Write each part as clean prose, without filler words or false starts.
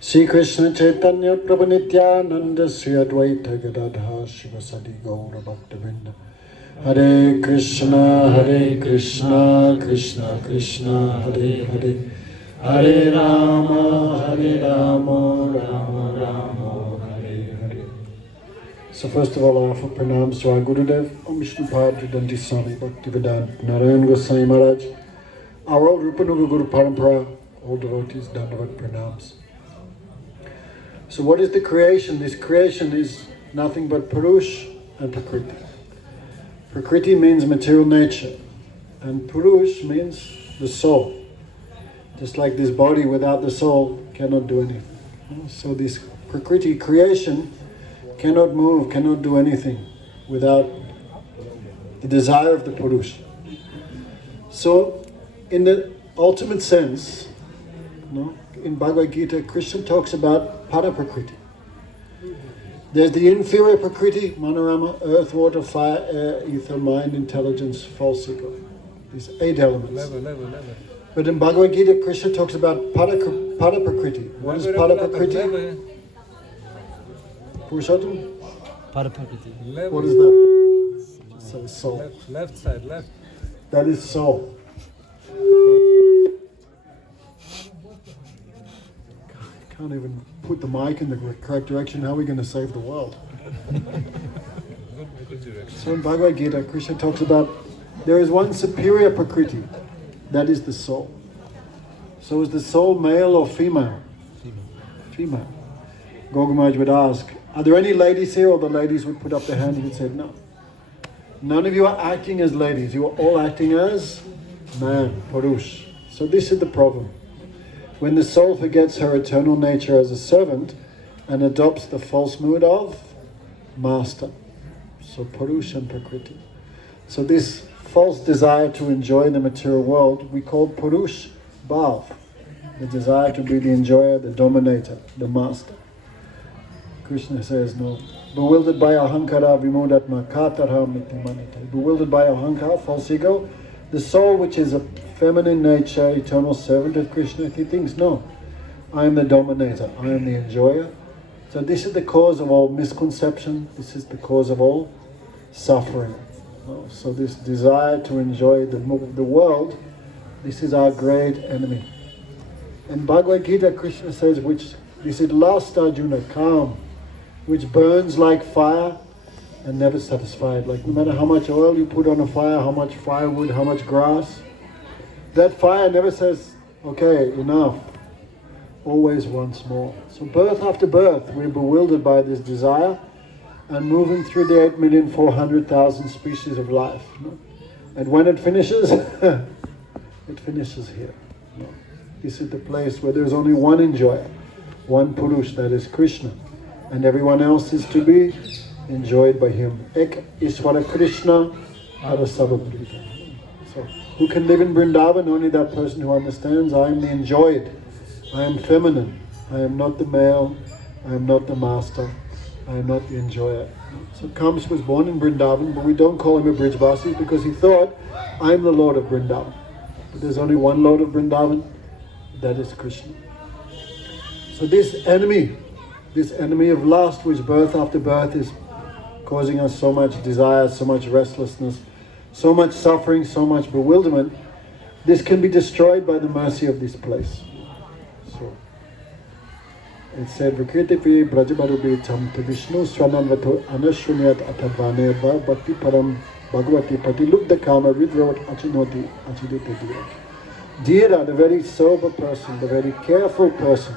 Sri Krishna Chaitanya Prabhu Nityananda Sri Advaita Gadadha Shivasadi Gaura Bhaktavinda. Hare Krishna, Krishna Krishna, Hare Hare, Hare Rama, Rama Rama, Hare Hare. So first of all, I offer pranams to our Gurudev, Om Vishnu Padre Danti Swami Bhaktivedanta Narayan Goswami Maharaj, our old Rupanuga Guru Parampara, all devotees, Dandavat pranams. So what is the creation? This creation is nothing but Purush and Prakriti. Prakriti means material nature, and Purush means the soul. Just like this body without the soul cannot do anything. So this Prakriti creation cannot move, cannot do anything without the desire of the Purush. So in the ultimate sense, in Bhagavad Gita, Krishna talks about Pada Prakriti. There's the inferior Prakriti, Manorama, earth, water, fire, air, ether, mind, intelligence, false ego. These 8 elements. But in Bhagavad Gita, Krishna talks about Pada Prakriti. What is Pada Prakriti? Purushottam? Pada Prakriti. What is that? So soul. Left side, left. That is soul. Can't even put the mic in the correct direction. How are we going to save the world? So in Bhagavad Gita, Krishna talks about there is one superior Prakriti, that is the soul. So is the soul male or female? Female. Gogamaj would ask, are there any ladies here? All the ladies would put up their hand and would say, no. None of you are acting as ladies. You are all acting as man, Purush. So this is the problem. When the soul forgets her eternal nature as a servant and adopts the false mood of master. So Purush and Prakriti. So this false desire to enjoy the material world, we call Purush Bhav. The desire to be the enjoyer, the dominator, the master. Krishna says, no. Bewildered by ahankara vimudatma katarha mitimanite. Bewildered by ahankara, false ego, the soul which is a feminine nature, eternal servant of Krishna, he thinks, no, I am the dominator, I am the enjoyer. So this is the cause of all misconception, this is the cause of all suffering. So this desire to enjoy the world, this is our great enemy. In Bhagavad Gita, Krishna says, which this is lust, Arjuna, calm, which burns like fire and never satisfied. Like no matter how much oil you put on a fire, how much firewood, how much grass, that fire never says, okay, enough. Always wants more. So birth after birth, we're bewildered by this desire and moving through the 8,400,000 species of life. And when it finishes, it finishes here. This is the place where there's only one enjoyer, one Purush, that is Krishna. And everyone else is to be enjoyed by him. Ek Iswara Krishna Arasavaprita. So, who can live in Vrindavan? Only that person who understands, I am the enjoyed. I am feminine. I am not the male. I am not the master. I am not the enjoyer. So Kamsa was born in Vrindavan, but we don't call him a Brijvasi because he thought, I am the Lord of Vrindavan. But there's only one Lord of Vrindavan, that is Krishna. So this enemy of lust, which birth after birth is causing us so much desire, so much restlessness, so much suffering, so much bewilderment, this can be destroyed by the mercy of this place. So it said, Vikritipi Brajabarubi Tam Vishnu Swananvato Anashunyat Atadvaneva Bhakti Param Bhagavati Pati Lubda Kama Vidrot Achinoti Achidipadiya. Dhira, the very sober person, the very careful person,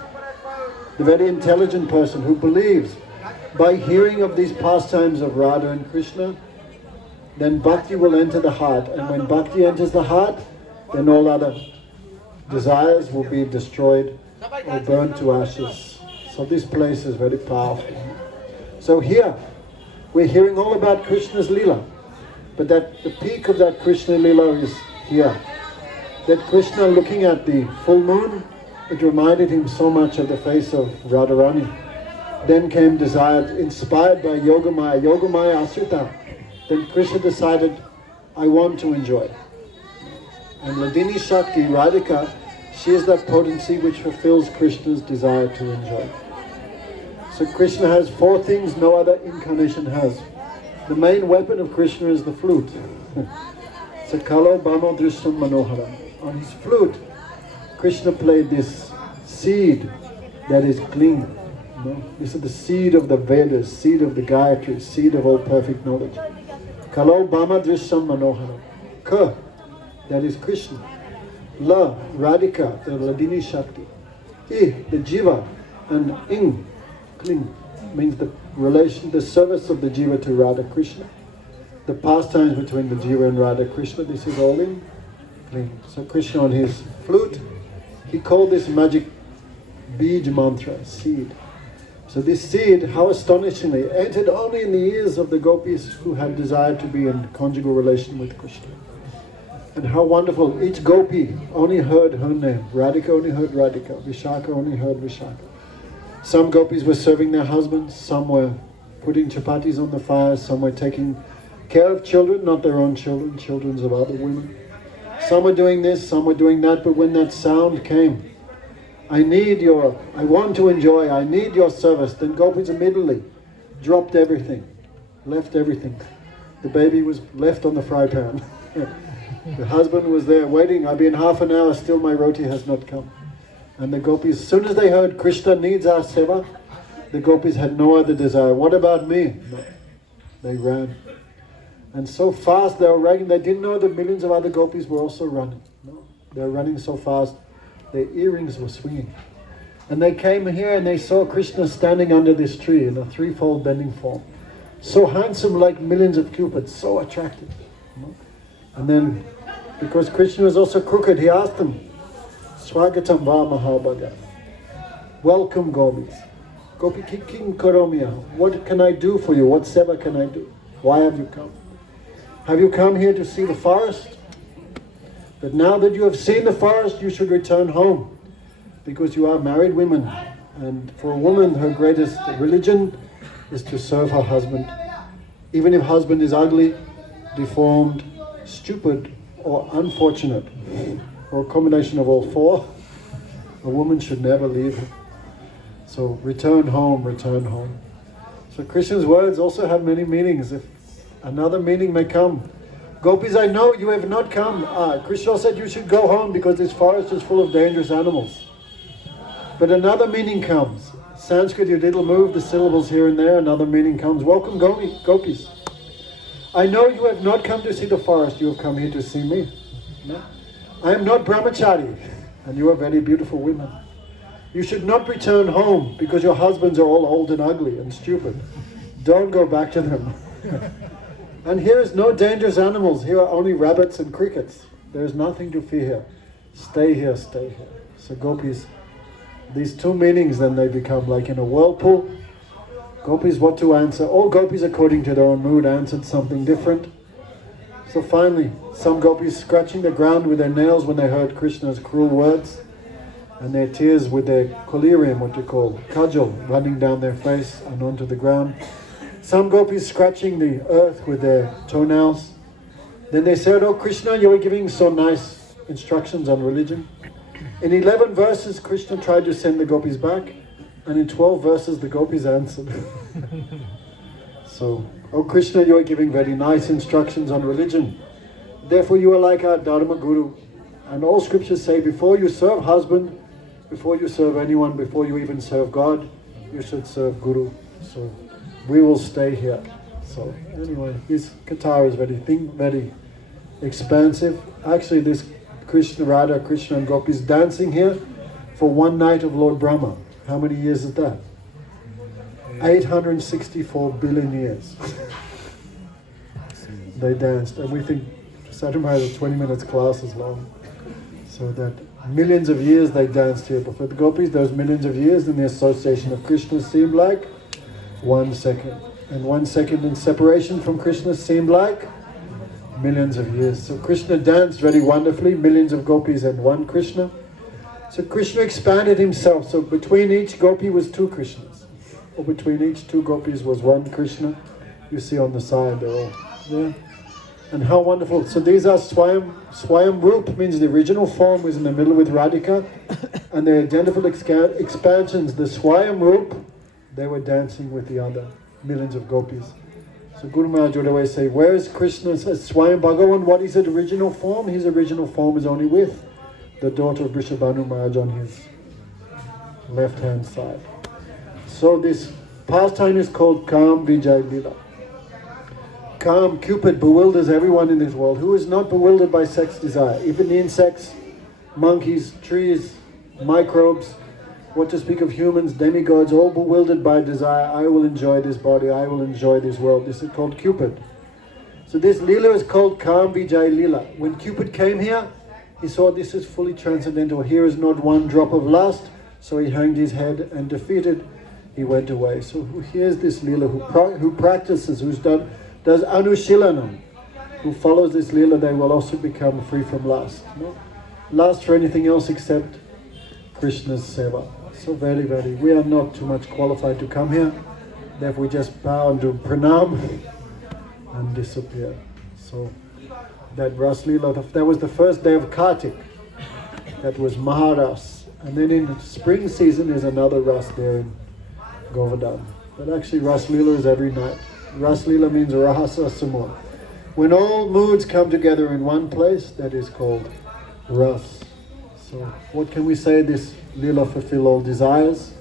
the very intelligent person who believes by hearing of these pastimes of Radha and Krishna, then bhakti will enter the heart. And when bhakti enters the heart, then all other desires will be destroyed or burned to ashes. So this place is very powerful. So here, we're hearing all about Krishna's Leela. But that the peak of that Krishna Leela is here. That Krishna looking at the full moon, it reminded him so much of the face of Radharani. Then came desire, inspired by Yogamaya Asrita. Then Krishna decided, I want to enjoy. And Ladini Shakti, Radhika, She is that potency which fulfills Krishna's desire to enjoy. So Krishna has 4 things no other incarnation has. The main weapon of Krishna is the flute. So Kalo Bhamo Drishtam Manoharam. On his flute, Krishna played this seed that is clean. This is the seed of the Vedas, seed of the Gayatri, seed of all perfect knowledge. Kalo Bhama Drishtam Manoharam. Ka, that is Krishna. La, Radhika, the Ladini Shakti. I, the Jiva. And Ing, Kling, means the relation, the service of the Jiva to Radha Krishna. The pastimes between the Jiva and Radha Krishna, this is all in Kling. So Krishna on his flute, he called this magic Bij mantra, seed. So this seed, how astonishingly, entered only in the ears of the gopis who had desired to be in conjugal relation with Krishna. And how wonderful, each gopi only heard her name. Radhika only heard Radhika, Vishaka only heard Vishaka. Some gopis were serving their husbands, some were putting chapatis on the fire, some were taking care of children, not their own children, children of other women. Some were doing this, some were doing that, but when that sound came, I want to enjoy, I need your service, then gopis immediately dropped everything, left everything. The baby was left on the fry pan. The husband was there waiting, I'll be in half an hour, still my roti has not come. And the gopis, as soon as they heard Krishna needs our seva, the gopis had no other desire. What about me? No. They ran. And so fast they were running, they didn't know that millions of other gopis were also running. No. They were running so fast, their earrings were swinging. And they came here and they saw Krishna standing under this tree in a threefold bending form. So handsome, like millions of cupids, so attractive. No. And then, because Krishna was also crooked, he asked them, Swagatam va Mahabhaga. Welcome, gopis. Gopi King Karomya. What can I do for you? What seva can I do? Why have you come? Have you come here to see the forest? But now that you have seen the forest, you should return home. Because you are married women. And for a woman, her greatest religion is to serve her husband. Even if husband is ugly, deformed, stupid, or unfortunate, or a combination of all 4, a woman should never leave him. So return home, return home. So Krishna's words also have many meanings. If another meaning may come. Gopis, I know you have not come. Krishna said you should go home because this forest is full of dangerous animals. But another meaning comes. Sanskrit, you did move the syllables here and there. Another meaning comes. Welcome, gopis. I know you have not come to see the forest. You have come here to see me. No? I am not brahmachari, and you are very beautiful women. You should not return home because your husbands are all old and ugly and stupid. Don't go back to them. And here is no dangerous animals. Here are only rabbits and crickets. There is nothing to fear here. Stay here, stay here. So gopis, these 2 meanings, then they become like in a whirlpool. Gopis, what to answer? All gopis, according to their own mood, answered something different. So finally, some gopis scratching the ground with their nails when they heard Krishna's cruel words, and their tears with their collyrium, what you call kajal, running down their face and onto the ground. Some gopis scratching the earth with their toenails. Then they said, oh Krishna, you were giving so nice instructions on religion. In 11 verses, Krishna tried to send the gopis back, and in 12 verses, the gopis answered. So, oh Krishna, you are giving very nice instructions on religion. Therefore, you are like our Dharma Guru. And all scriptures say, before you serve husband, before you serve anyone, before you even serve God, you should serve Guru. So, we will stay here. So, anyway, this Katha is very expansive. Actually, this Krishna, Radha, Krishna and Gopis dancing here for one night of Lord Brahma. How many years is that? 864 billion years. They danced, and we think Saturday Maharaj 20 minutes class is long. So that millions of years they danced here. But for the gopis, those millions of years in the association of Krishna seemed like 1 second. And 1 second in separation from Krishna seemed like millions of years. So Krishna danced very wonderfully, millions of gopis and one Krishna. So Krishna expanded himself. So between each gopi was 2 Krishnas. Or between each 2 gopis was 1 Krishna. You see on the side, they're all there. And how wonderful. So these are Swayam Roop, means the original form was in the middle with Radhika. And the identical expansions, the Swayam Roop, they were dancing with the other millions of gopis. So Guru Maharaj would always say, where is Krishna? Swayam Bhagavan, what is his original form? His original form is only with the daughter of Vrishabhanu Maharaj on his left-hand side. So this pastime is called Kam Vijay Lila. Kam, Cupid, bewilders everyone in this world. Who is not bewildered by sex desire? Even the insects, monkeys, trees, microbes, what to speak of humans, demigods, all bewildered by desire. I will enjoy this body, I will enjoy this world. This is called Cupid. So this Leela is called Kam Vijay Leela. When Cupid came here, he saw this is fully transcendental. Here is not one drop of lust. So he hanged his head and defeated, he went away. So here's this Leela who practices, does Anushilanam, who follows this Leela, they will also become free from lust. No lust for anything else except Krishna's seva. So very, very, we are not too much qualified to come here. Therefore we just bow and do pranam and disappear. So that Ras Leela, that was the first day of Kartik. That was Maharas. And then in the spring season there's another Ras there in Govardhan. But actually Ras Leela is every night. Ras Leela means Rahasa Samur. When all moods come together in one place, that is called Ras. So what can we say? This Leela fulfill all desires.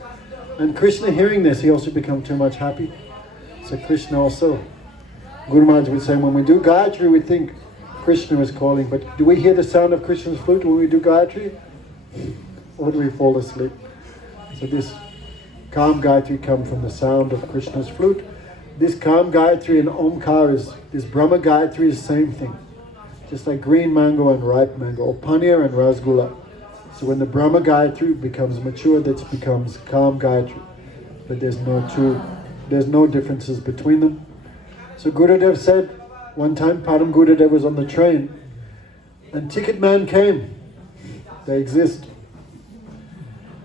And Krishna hearing this, he also become too much happy. So Krishna also, Guru Maharaj would say, when we do Gayatri, we think Krishna is calling. But do we hear the sound of Krishna's flute when we do Gayatri? Or do we fall asleep? So this Kam Gayatri come from the sound of Krishna's flute. This Kam Gayatri and Omkar is, this Brahma Gayatri is the same thing. Just like green mango and ripe mango, or paneer and rasgulla. So when the Brahma Gayatri becomes mature, that becomes Kam Gayatri. But there's no differences between them. So Gurudev said, one time Param Gurudev was on the train, and Ticket Man came. They exist.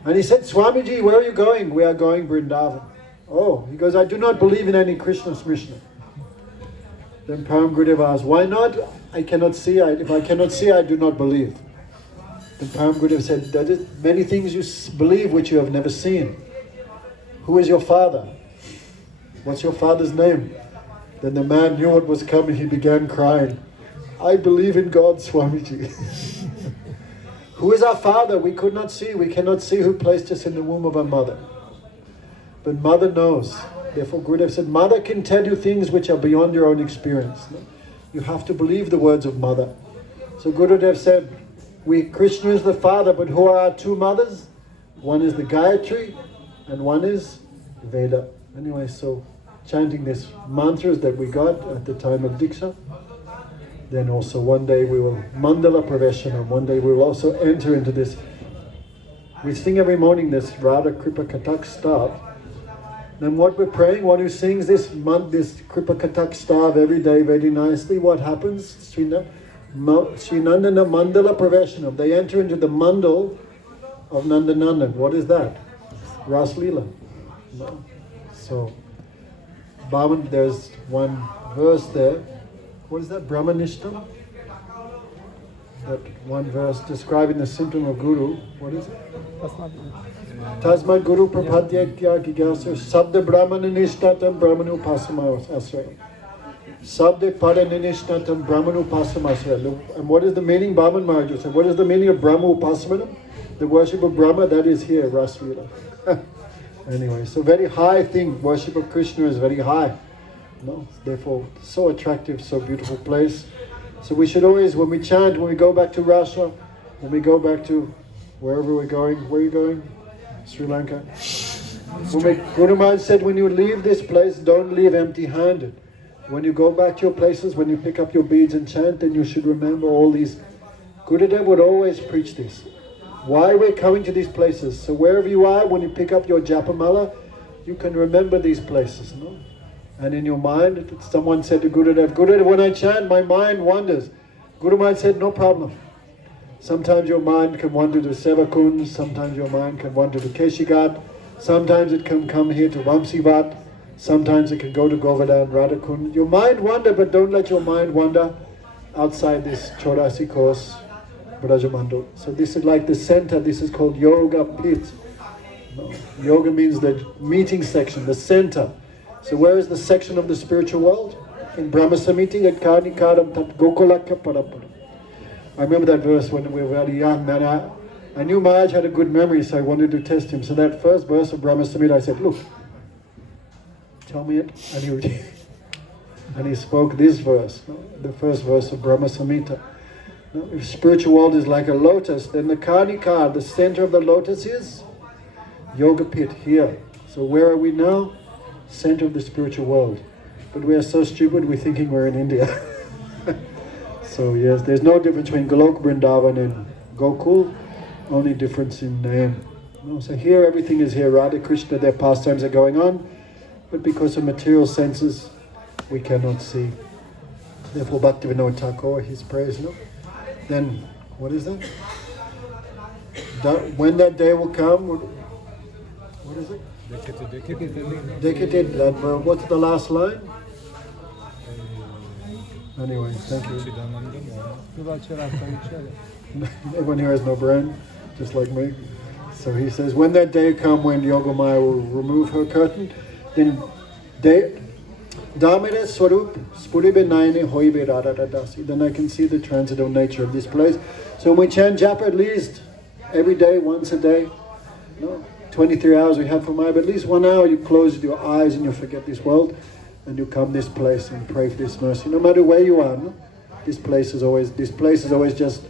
And he said, Swamiji, where are you going? We are going Vrindavan. Oh, he goes, I do not believe in any Krishna Smrishna. Then Param Gurudev asked, why not? I cannot see. If I cannot see, I do not believe. Then Param Gurudev said, there are many things you believe which you have never seen. Who is your father? What's your father's name? Then the man knew what was coming. He began crying. I believe in God, Swamiji. Who is our father? We could not see. We cannot see who placed us in the womb of our mother. But mother knows. Therefore Gurudev said, mother can tell you things which are beyond your own experience. You have to believe the words of mother. So Gurudev said, Krishna is the father, but who are our two mothers? One is the Gayatri and one is Veda. Anyway, so chanting these mantras that we got at the time of Diksha. Then also one day we will Mandala Praveshanam. One day we will also enter into this. We sing every morning this Radha Kripa Katak Stav. Then what we're praying, one who sings this Kripa Katak Stav every day very nicely, what happens? Srinandana Mandala Praveshanam. They enter into the mandal of Nandanandan. What is that? Ras Leela. No. So, Bhavan, there's one verse there. What is that? Brahmanishtam? That one verse describing the symptom of Guru. What is it? Tasmad Guru Prapadyakya Gigasu Sabda Brahmananishtatam Brahmanu Pasamasraya. Sabda Padananishtatam Brahmanu Pasamasraya. And what is the meaning? Bhavan Maharaj said, what is the meaning of Brahma Upasamanam? The worship of Brahma, that is here, Ras Leela. Anyway, so very high thing. Worship of Krishna is very high. No, therefore, so attractive, so beautiful place. So we should always, when we chant, when we go back to Russia, when we go back to wherever we're going, where are you going? Sri Lanka. Guru Maharaj said, when you leave this place, don't leave empty-handed. When you go back to your places, when you pick up your beads and chant, then you should remember all these. Gurudev would always preach this. Why we're coming to these places. So wherever you are, when you pick up your japamala, you can remember these places, no? And in your mind, someone said to Gurudev, Gurudev, when I chant, my mind wanders. Guru Maharaj said, no problem. Sometimes your mind can wander to Sevakund, sometimes your mind can wander to Keshigat, sometimes it can come here to Vamsivat, sometimes it can go to Govardhan, Radhakund. Your mind wander, but don't let your mind wander outside this Chaurasi course, Brajamandal. So this is like the center. This is called Yoga Pit. No. Yoga means the meeting section, the center. So where is the section of the spiritual world? In Brahma Samiti at Karnikaram Tat Gokulaka Parapara. I remember that verse when we were very young, man. I knew Maharaj had a good memory, so I wanted to test him. So that first verse of Brahma Samhita, I said, look, tell me it. And he spoke this verse, no? The first verse of Brahma Samhita. No? If spiritual world is like a lotus, then the Karnika, the center of the lotus is Yoga Pit, here. So where are we now? Center of the spiritual world. But we are so stupid, we're thinking we're in India. So yes, there's no difference between Golok, Vrindavan and Gokul. Only difference in name. No, so here everything is here. Radha Krishna, their pastimes are going on, but because of material senses, we cannot see. Therefore, Bhaktivinoda Thakur, his praise. No, then what is that? When that day will come, what is it? Dekete. What's the last line? Anyway, thank you. Everyone here has no brain, just like me. So he says, when that day come when Yogamaya will remove her curtain, then Damodara Swarup Spuribe Naine Hoibe Radadadasi. Then I can see the transcendental nature of this place. So when we chant japa at least every day, once a day, 23 hours we have for Maya, but at least 1 hour you close your eyes and you forget this world and you come this place and pray for this mercy. No matter where you are, this place is always just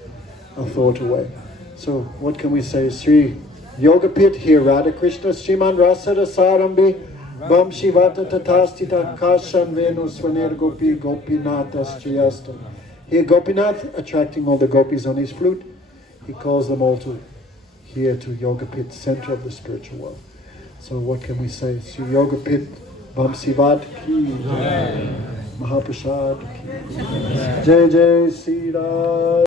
a thought away. So what can we say? Sri Yoga Pit here, Radha Krishna, Sriman Rasada Sarambi, Bam Shivata Tatastita Kashan Venu Swaner Gopi Gopinata Striyasta. Here Gopinath attracting all the gopis on his flute. He calls them all to here to Yoga Pit, center of the spiritual world. So what can we say? Sri Yoga Pit, Bam Sivat Ki Jai, Mahaprasad Ki Jai, Jai Sri Ram.